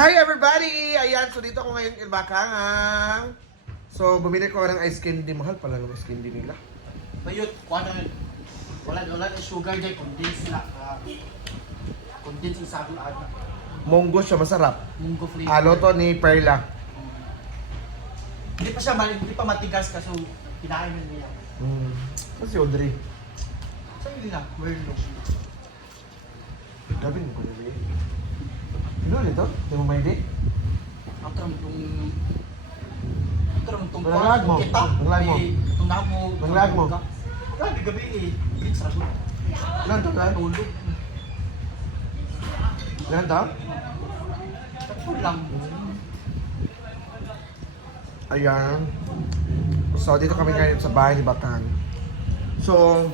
Hi everybody! Ayan, so dito ako ngayon in Bakangang. So, bumili ko ng ice candy. Mahal pala ng ice candy nila. Bayot, wala na sugar dyan, condense na. Condense yung sabi na. Munggo siya, masarap. Munggo flavor. Alo to ni Perla. Hindi pa matigas kaso kinain na niya. Kasi Audrey. Sa'yo nila, where look. Gabi mo ko na rin. Ano nito? Hindi mo may di? Ang tarang tong Nanglag mo. kita. Nanglag mo. Itong namo. Nanglag mo. Grabe gabi eh. Bilis sarap. Ilan to ka? Tulog. Ilan to? Tapos lang. Ayan. So, dito kami ngayon sa bahay ni Bakang. So,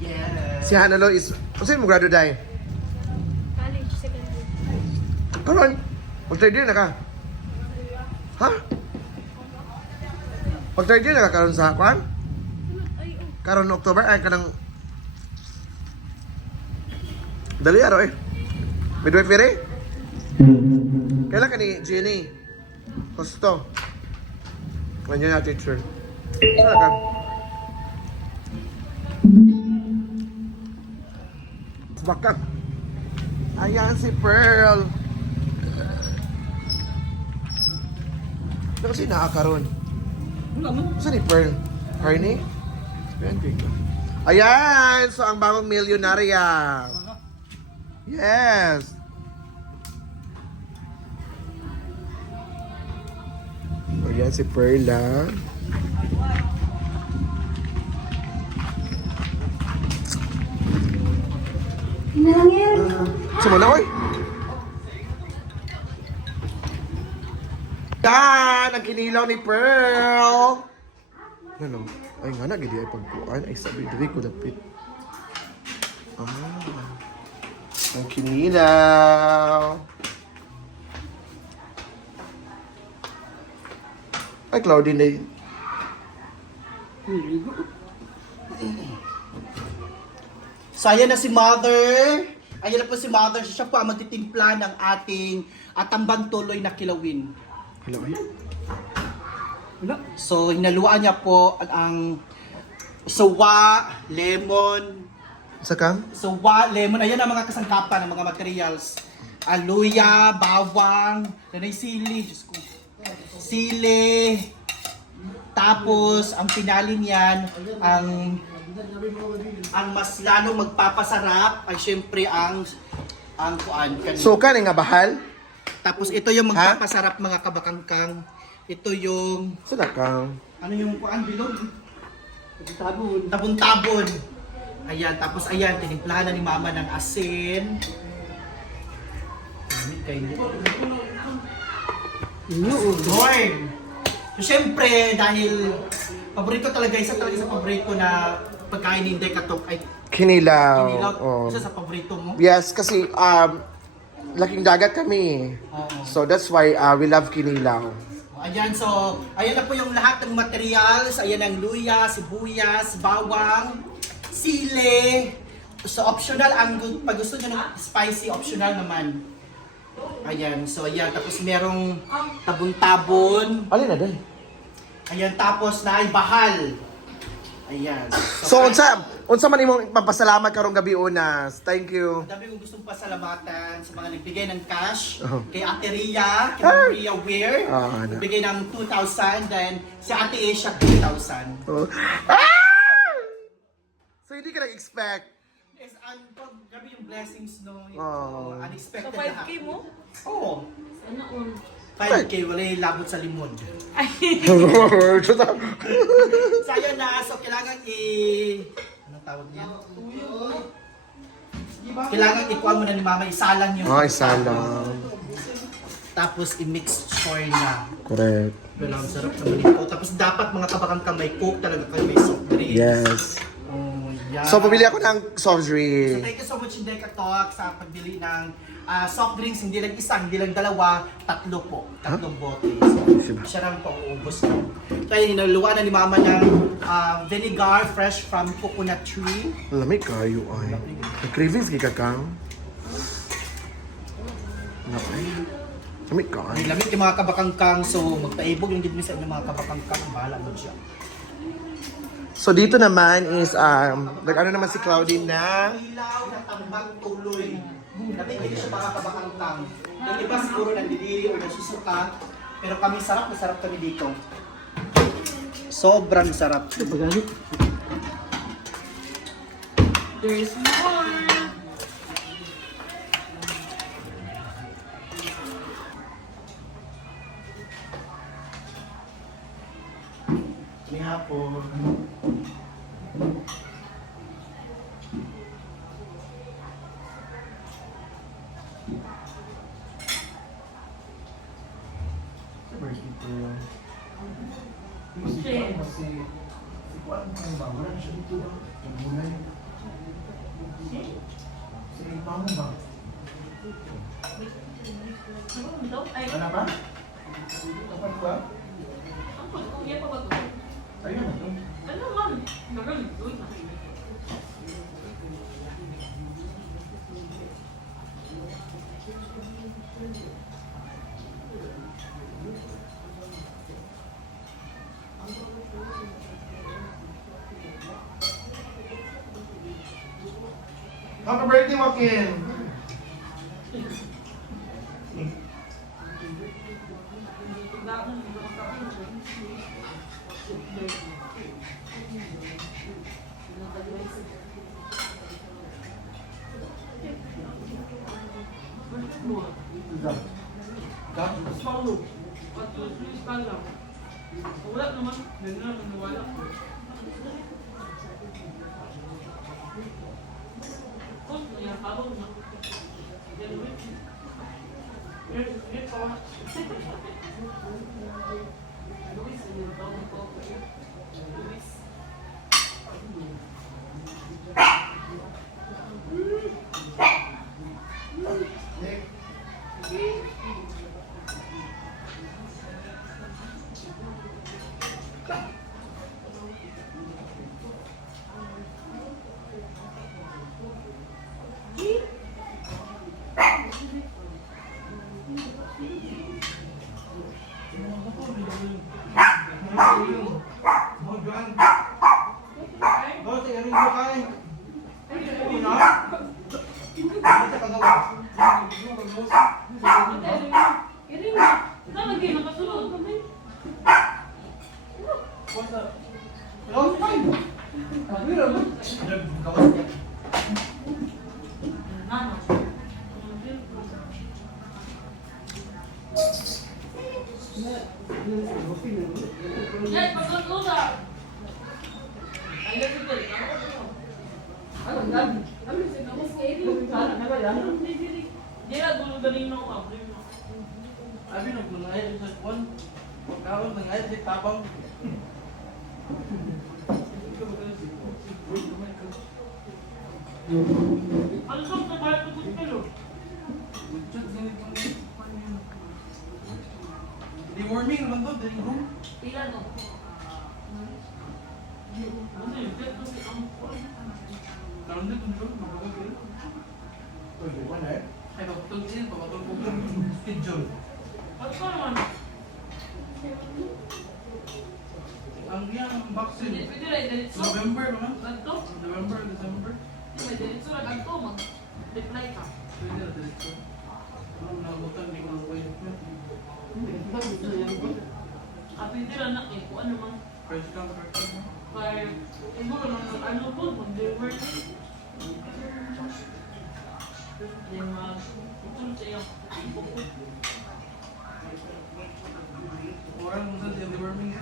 Yeah. si Hanalo is... Kasi mo grado dahil? College, second year. Karon, mag-third year na ka? Ha? Mag-third year na ka karon sa kwan? Ay, oh. Karon October ay kanang dali araw eh. Midwifery? Kailan ka ni Jenny? Gusto. Ganyan na teacher. Saan ka? Baka. Ayan si Pearl. Ano kasi nakakaroon? Wala man. Saan ni Pearl? Harney? Ayan! So, ang bagong milyonarya. Yes! Ayan si Perla. Sumana ko eh. Yan! Ang kinilaw ni Pearl! Ano? Ay nga na, gidi ay pagkuhan. Ay sabi, dili ko dapit. Ang kinilaw. Ay, Claudine na yun. So, ayan na si Mother. Ayan na po si Mother. Siya po ang magtitimpla ng ating tambang tuloy na kilawin. Hello, ay. So, hinaluan niya po ang sawa, lemon. Isa kang? Sawa, lemon. Ayan ang mga kasangkapan ng mga materials. Luya, bawang, yan ay sili. Diyos ko. Sili. Tapos, ang pinali niyan, ang mas lalong magpapasarap ay syempre ang kuan. Suka ni nga bahal? Tapos ito yung magpapasarap mga kabakangkang. Ito yung Sila kang? ano yung kuan bilog? Tabon. Tabon-tabon. Ayan, tapos ayan, tinimplahan na ni Mama ng asin. Corn. So, syempre, dahil paborito talaga, isa talaga sa paborito na pagkain ni Inday Katok ay Kinilaw. kinilaw. Oh. Isa sa paborito mo. Yes, kasi laking dagat kami. Oo. So that's why we love kinilaw. Ayan, so, ayan na po yung lahat ng materials. Ayan ang luya, sibuyas, bawang, sili. So, optional, pag gusto nyo ng spicy, optional naman. Ayan, so ayan, tapos merong tabon-tabon. Alin na dahil? Ayan, tapos na ay bahal. Ayan. So, unsa man imong papasalamat karong gabi unas. Thank you. Dami kong gustong pasalamatan sa mga nagbigay ng cash. Oh. Kay Ate Ria, kay Ma'am Ria Weir. Ano? Nagbigay ng 2,000, then si Ate Asia 3,000. Oh. So, hindi ka nag-expect. Yes, grabe yung blessings, no? Oh. Sa Unexpected 5K mo? Oo. Ano on? 5K, wala yung labot sa limon. Ay, So, ayun na. So, kailangan anong tawag niya? Kailangan ikuha mo na ni Mama, isalang yung... Isa lang. Tapos, i-mixture niya. Correct. Pero ang sarap naman ito. Tapos, dapat mga kabakang may coke talaga kayo, may soft drinks. Yes. Oh, yeah. So, pabili ako ng soft So, drink. thank you so much, Inday Katok, sa pagbili ng soft drinks. Hindi lang isa, hindi lang dalawa, tatlo po. Tatlong bote. So, siya lang po, uubos ko. Kaya hinaluan na ni Mama ng vinegar fresh from coconut tree. Lamig kayo ay. May cravings kay kakang. Napay. Kami ka. Ang lamit yung mga kabakangkang, so magpaibog yung gid sa inyong mga kabakangkang, bahala mo siya. So dito naman is, nag-ano naman si Claudine na Ilaw na tambang tuloy. Lamit hindi siya mga kabakangkang. Yung iba siguro nandidiri o nasusuka, pero kami masarap kami dito. Sobrang sarap. There's more. May hapon. Ay, Wala ba? Dapat ba? ang pagkuya pa ba ito? Ayun na to. Ano man? Nagal, uy, Happy birthday, Joaquin! wala naman, hindi naman nawala. Kung yan, parang na. Iring na. Nalagay, nakasulod kami. Nana. Yes, pagkaklusa. Ay, ganito ko. Ano, dami. Dami, sige, scary. Di na, gulo galing na ako. Abi nung nangayat sa kwan, pagkaon nangayat di tabang. Ano sa trabaho ko sa pelo? Budget ganit lang ni. Di warming naman to, di room. Pila no? Ano yun? Dito si ang Karon din kung doon, magagawin. Ay, papatol din, papatol ko yung schedule. Ba't ka naman? Ang yang vaccine, Pwede rin, diretso. November naman. Ganto? November, December. Di may diretso na ganto. Mag-reply ka. Pwede na diretso. Ano, nabutan, di ko nang pwede. Pwede rin na eh. Kung ano man. First come, first come. Kaya, siguro naman ano po, mag-deliver. Yung utol sa iyo. Orang mo sa di warming.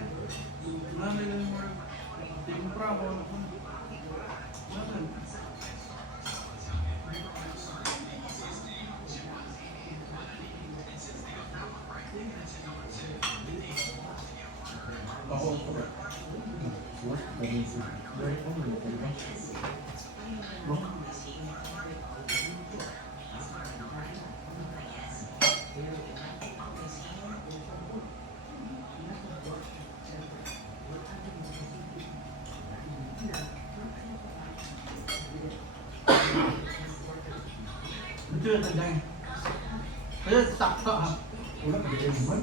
Nanay lang yung work. Timpra mo. Nanan. Ito yung tagay. Kaya sakto ha. Wala ka din naman.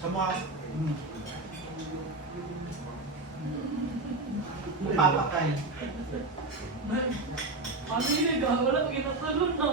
Sa mga... Papakay. Ano yun, wala, ginatalo na.